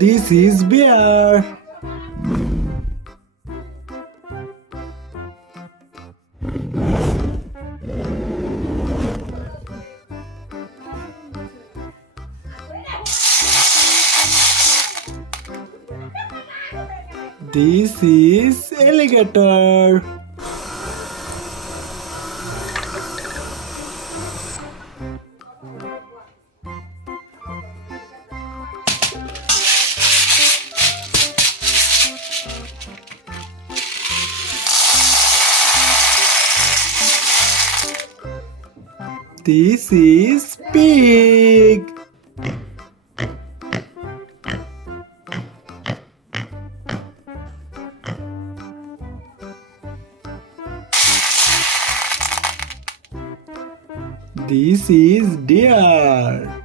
This is bear. This is alligator. This is pig. This is deer.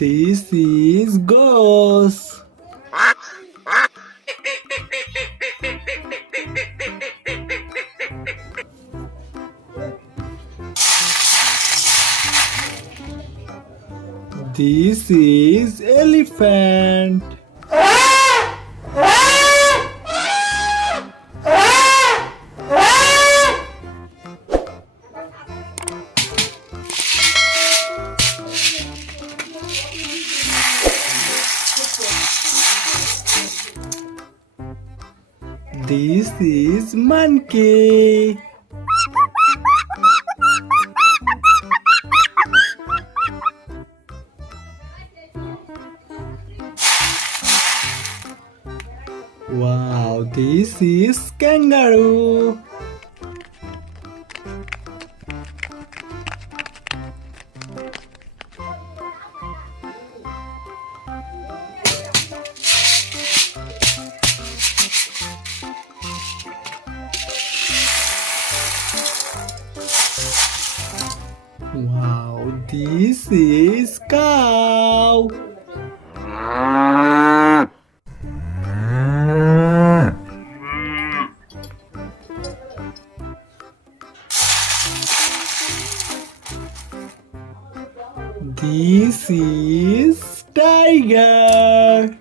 This is goose. This is elephant. This is monkey. Wow, this is kangaroo. Wow, this is cow. This is tiger.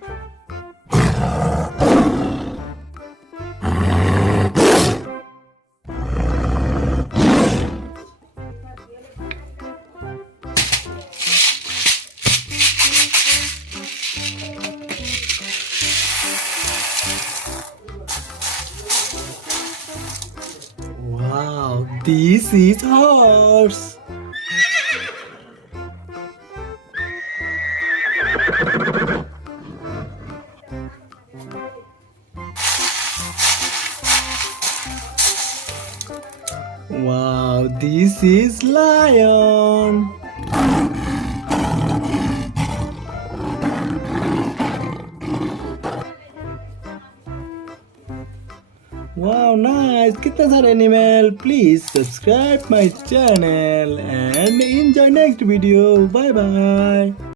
Wow, this is horse. Wow, this is lion. Wow, nice. कितने सारे animal. Please subscribe my channel and enjoy next video. Bye bye.